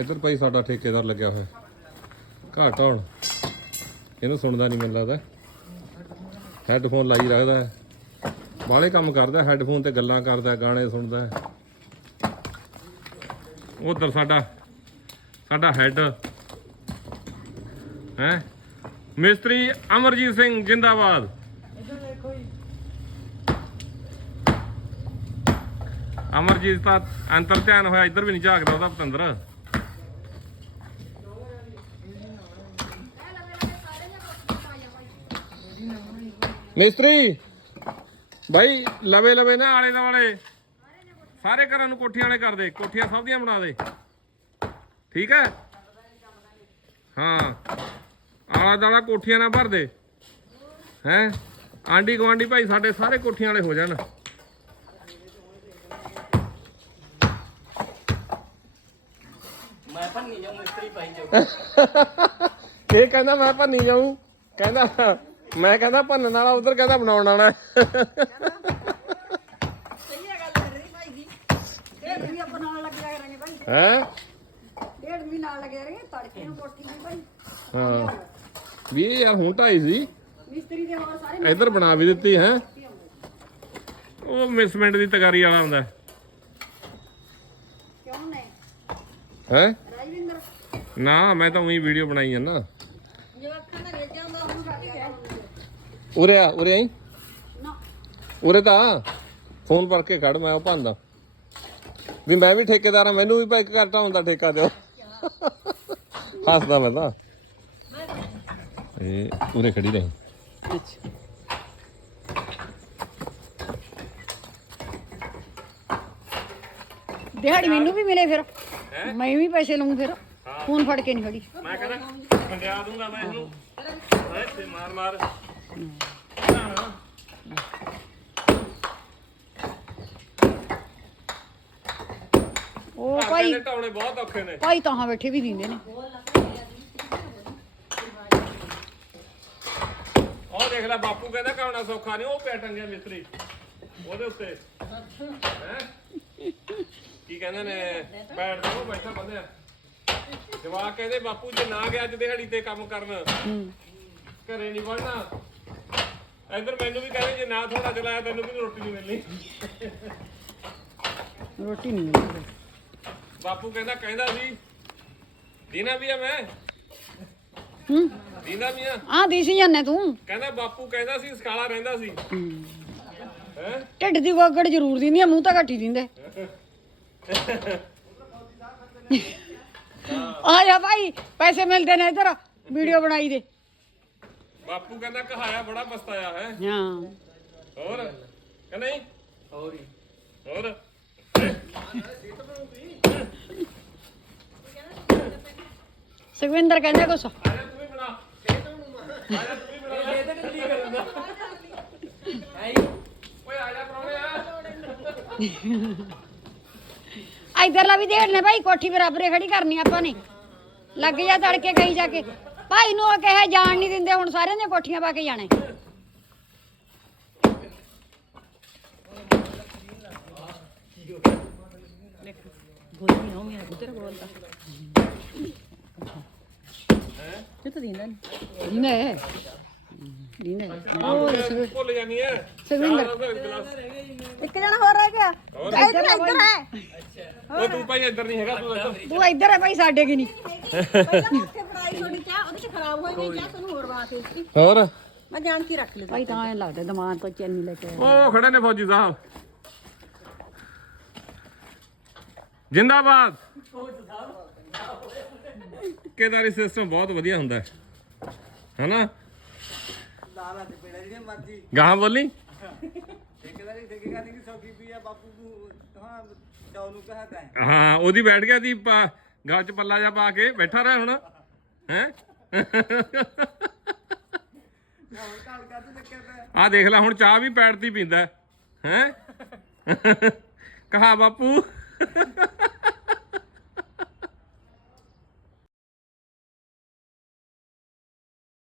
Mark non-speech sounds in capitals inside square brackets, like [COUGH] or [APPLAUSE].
ਇੱਧਰ ਭਾਈ ਸਾਡਾ ਠੇਕੇਦਾਰ ਲੱਗਿਆ ਹੋਇਆ। ਘਾਟ ਹੁਣ। ਇਹਨੂੰ ਸੁਣਦਾ ਨਹੀਂ ਮੈਨੂੰ ਲੱਗਦਾ। ਹੈੱਡਫੋਨ ਲਾਈ ਰੱਖਦਾ ਹੈ। ਬਾਹਲੇ ਕੰਮ ਕਰਦਾ ਹੈੱਡਫੋਨ ਤੇ ਗੱਲਾਂ ਕਰਦਾ ਗਾਣੇ ਸੁਣਦਾ ਉਧਰ ਸਾਡਾ ਸਾਡਾ ਹੈੱਡ। ਹੈ? ਮਿਸਤਰੀ ਅਮਰਜੀਤ ਸਿੰਘ ਜਿੰਦਾਬਾਦ। ਅਮਰਜੀਤ ਦਾ ਅੰਤਰ ਧਿਆਨ ਹੋਇਆ ਇੱਧਰ ਵੀ ਨਹੀਂ ਝਾਕਦਾ ਉਹਦਾ ਪਤੰਦਰ। ਮਿਸਤਰੀ ਭਾਈ ਲਵੇ ਲਵੇ ਨਾ ਆਲੇ ਦੁਆਲੇ। ਸਾਰੇ ਘਰਾਂ ਨੂੰ ਕੋਠੀਆਂ ਵਾਲੇ ਕਰ ਦੇ ਕੋਠੀਆਂ ਸਭ ਦੀਆਂ ਬਣਾ ਦੇ। ਠੀਕ ਹੈ? ਹਾਂ। ਆਲਾ ਦਾਲਾ ਕੋਠੀਆਂ ਨਾਲ ਭਰ ਦੇ। ਹੈ? ਆਂਡੀ ਗਵਾਂਡੀ ਭਾਈ ਸਾਡੇ ਸਾਰੇ ਕੋਠੀਆਂ ਵਾਲੇ ਹੋ ਜਾਣ। ਮੈਂ ਭੰਨੀ ਜਾਉਂ ਮਿਸਤਰੀ ਪਾਈ ਜਾਉ [LAUGHS] ਇਹ ਕਹਿੰਦਾ ਮੈਂ ਭੰਨੀ ਜਾਊਂ। ਕਹਿੰਦਾ ਮੈਂ ਕਹਿੰਦਾ ਭੰਨਣ ਵਾਲਾ ਉਧਰ ਕਹਿੰਦਾ ਬਣਾਉਣ ਵਾਲਾ। ਸਹੀ ਹੈ ਗੱਲ ਕਰ ਰਹੀ ਭਾਈ ਜੀ। ਡੇਢ ਵੀ ਆਪਾਂ ਨਾਲ ਲੱਗਿਆ ਕਰਾਂਗੇ ਭਾਈ। ਹੈ? ਡੇਢ ਵੀ ਨਾਲ ਲੱਗਿਆ ਕਰਾਂਗੇ ਤੜਕੇ ਨੂੰ ਕੋਠੀ ਦੀ ਭਾਈ। ਹਾਂ। ਵੀ ਇਹ ਯਾਰ ਹੁਣ ਢਾਈ ਸੀ। ਮਿਸਤਰੀ ਦੇ ਹੋਰ ਸਾਰੇ ਇੱਧਰ ਬਣਾ ਵੀ ਦਿੱਤੀ ਹੈ? ਉਹ ਮਿਸਮੈਂਟ ਦੀ ਤਗਾਰੀ ਵਾਲਾ ਹੁੰਦਾ ਕਿਉਂ ਨੇ? ਹੈ? ਰਾਜਵਿੰਦਰ। ਨਾ ਮੈਂ ਤਾਂ ਉਹੀ ਵੀਡੀਓ ਬਣਾਈ ਆ ਨਾ ਜੇ ਅੱਖਾਂ ਨਾਲ ਵੇਖ ਜਾਂਦਾ ਉਹਨੂੰ ਕੱਢ ਗਿਆ ਉਰੇ ਆ ਉਰੇ ਆਈ। ਨਾ। ਉਰੇ ਤਾਂ। ਫੋਨ ਭਰ ਕੇ ਖੜ ਮੈਂ ਉਹ ਭੰਦਾ। ਵੀ ਮੈਂ ਵੀ ਠੇਕੇਦਾਰ ਆ ਮੈਨੂੰ ਵੀ ਭਾਈ ਇੱਕ ਘੰਟਾ ਹੁੰਦਾ ਠੇਕਾ ਦਿਓ। ਹੱਸਦਾ ਮੈਂ ਤਾਂ। ਇਹ ਉਰੇ ਖੜੀ ਰਹੀ। ਦਿਹਾੜੀ ਮੈਨੂੰ ਵੀ ਮਿਲੇ ਫਿਰ। ਮੈਂ ਵੀ ਪੈਸੇ ਲਵਾਂ ਫਿਰ। ਫੋਨ ਫੜ ਕੇ ਨਹੀਂ ਖੜੀ। ਮੈਂ ਕਹਿੰਦਾ ਕੰਡਿਆ ਦੂੰਗਾ ਮੈਂ ਇਹਨੂੰ। ਇੱਥੇ ਮਾਰ ਮਾਰ। ਉਹ ਭਾਈ ਟਾਉਣੇ ਬਹੁਤ ਔਖੇ ਨੇ। ਭਾਈ ਤਾਂ ਬੈਠੇ ਵੀ ਦਿੰਦੇ ਨੇ। ਉਹ ਦੇਖ ਲੈ ਬਾਪੂ ਕਹਿੰਦਾ ਕਾਉਣਾ ਸੌਖਾ ਨਹੀਂ ਉਹ ਪਿਆ ਟੰਗਿਆ ਮਿਸਤਰੀ। ਉਹਦੇ ਉੱਤੇ। ਹੈ? ਕੀ ਕਹਿੰਦੇ ਨੇ? ਬੈਠ ਦੇ ਉਹ ਬੈਠਾ ਬੰਦਿਆ ਜਵਾਕ ਕਹਿੰਦੇ ਬਾਪੂ ਜੇ ਨਾ ਗਿਆ ਅੱਜ ਦਿਹਾੜੀ ਤੇ ਕੰਮ ਕਰਨ। ਘਰੇ ਨਹੀਂ ਵੜਨਾ। ਇੱਧਰ ਮੈਨੂੰ ਵੀ ਕਹਿੰਦੇ ਜੇ ਨਾ ਥੋੜਾ ਚਲਾਇਆ ਤੈਨੂੰ ਵੀ ਰੋਟੀ ਨਹੀਂ ਮਿਲਣੀ। ਰੋਟੀ ਨਹੀਂ ਮਿਲਦੀ। ਬਾਪੂ ਕਹਿੰਦਾ ਕਹਿੰਦਾ ਸੀ ਦੀਨਾ ਵੀ ਆ ਮੈਂ। ਹੂੰ? ਦੀਨਾ ਵੀ ਆ ਆ ਦੇਸੀ ਜਾਂਦੇ ਤੂੰ? ਕਹਿੰਦਾ ਬਾਪੂ ਕਹਿੰਦਾ ਸੀ ਸਕਾਲਾ ਰਹਿੰਦਾ ਸੀ। ਹੈ। ਢਿੱਡ ਦੀ ਗੋਗੜ ਜ਼ਰੂਰ ਦਿੰਦੀ ਆ ਮੂੰਹ ਤਾਂ ਘੱਟ ਹੀ ਦਿੰਦੇ। [LAUGHS] ਆ ਜਾ ਭਾਈ ਪੈਸੇ ਮਿਲਦੇ ਨੇ ਇਧਰ ਵੀਡੀਓ ਬਣਾਈ ਦੇ। ਬਾਪੂ ਕਹਿੰਦਾ ਕਹਾਇਆ ਬੜਾ ਪਛਤਾਇਆ ਹੈ। ਹਾਂ। ਹੋਰ? ਕਿ ਨਹੀਂ? ਹੋਰ ਹੀ। ਹੋਰ? ਸੁਖਵਿੰਦਰ ਕਹਿੰਦਾ ਕੁਛ। ਆਜਾ ਤੂੰ ਵੀ ਬਣਾ। ਆਜਾ ਤੂੰ ਵੀ ਬਣਾ। ਇਹ ਤਾਂ ਕੀ ਕਰੂੰਗਾ? ਹੈ ਓਏ ਆਜਾ ਪ੍ਰਾਹੁਣੇ ਆ। ਇਧਰਲਾ ਵੀ ਦੇੜ ਨੇ ਭਾਈ ਕੋਠੀ ਬਰਾਬਰੇ ਖੜੀ ਕਰਨੀ ਆਪਾਂ ਨੇ। ਲੱਗ ਜਾ ਤੜਕੇ ਕਹੀ ਜਾ ਕੇ। ਭਾਈ ਨੂੰ ਉਹ ਕਹੇ ਜਾਣ ਨਹੀਂ ਦਿੰਦੇ ਹੁਣ ਸਾਰਿਆਂ ਦੀਆਂ ਕੋਠੀਆਂ ਪਾ ਕੇ ਜਾਣੇ। ਬੋਲੀ ਨਾ ਮੇਰਾ ਕਿੱਧਰ ਬੋਲਦਾ ਇਹ ਤਾਂ ਦਿੰਦਾ ਨਹੀਂ ਨੇ ਦਿੰਦਾ ਉਹ ਭੁੱਲ ਜਾਨੀ ਐ ਸੁਖਵਿੰਦਰ ਇੱਕ ਜਣਾ ਹੋਰ ਰਹਿ ਗਿਆ। ਇੱਧਰ ਇੱਧਰ ਹੈ। ਉਹ ਤੂੰ ਭਾਈ ਇੱਧਰ ਨਹੀਂ ਹੈਗਾ ਤੂੰ ਇੱਧਰ ਤੂੰ ਇੱਧਰ ਹੈ ਭਾਈ ਸਾਡੇ ਕੀ ਨਹੀਂ। ਪਹਿਲਾਂ ਉੱਥੇ ਫੜਾਈ ਥੋੜੀ ਖਰਾਬ ਹੋਈ ਹੋਰ ਮੈਂ ਜਾਣ ਕੇ ਰੱਖ ਲਈ ਭਾਈ ਤਾਂ ਐ ਲੱਗਦਾ ਦਿਮਾਗ ਤੋਂ ਚੈਨੀ ਲੈ ਕੇ ਆਇਆ। ਉਹ ਖੜੇ ਨੇ ਫੌਜੀ ਸਾਹਿਬ। ਜਿੰਦਾਬਾਦ। ਠੇਕੇਦਾਰੀ ਸਿਸਟਮ ਬਹੁਤ ਵਧੀਆ ਹੁੰਦਾ ਹੈ। ਹੈਨਾ? ਲਾਲਾ ਤੇ ਪੇੜਾ ਜਿਹੜੇ ਮਰਜ਼ੀ ਗਾਹਾਂ ਬੋਲੀ? ਠੇਕੇਦਾਰੀ ਠੇਕੇਦਾਰੀ ਦੀ ਸੌਖੀ ਵੀ ਆ ਬਾਪੂ ਨੂੰ ਹਾਂ ਚਾਉ ਨੂੰ ਕਹਤਾ ਹੈ। ਹਾਂ ਉਹਦੀ ਬੈਠ ਗਿਆ ਦੀ ਗਲ ਚ ਪੱਲਾ ਜਾ ਪਾ ਕੇ ਬੈਠਾ ਰਹਿ ਹੁਣ। ਹੈ? ਹੁਣ ਕਾਲ ਕਰ ਤੇ ਚੱਕਿਆ ਪਿਆ ਆ ਦੇਖ ਲੈ, ਹੁਣ ਚਾਹ ਵੀ ਪੈੜ ਦੀ ਪੀਂਦਾ ਹੈ? ਕਹਾ ਬਾਪੂ।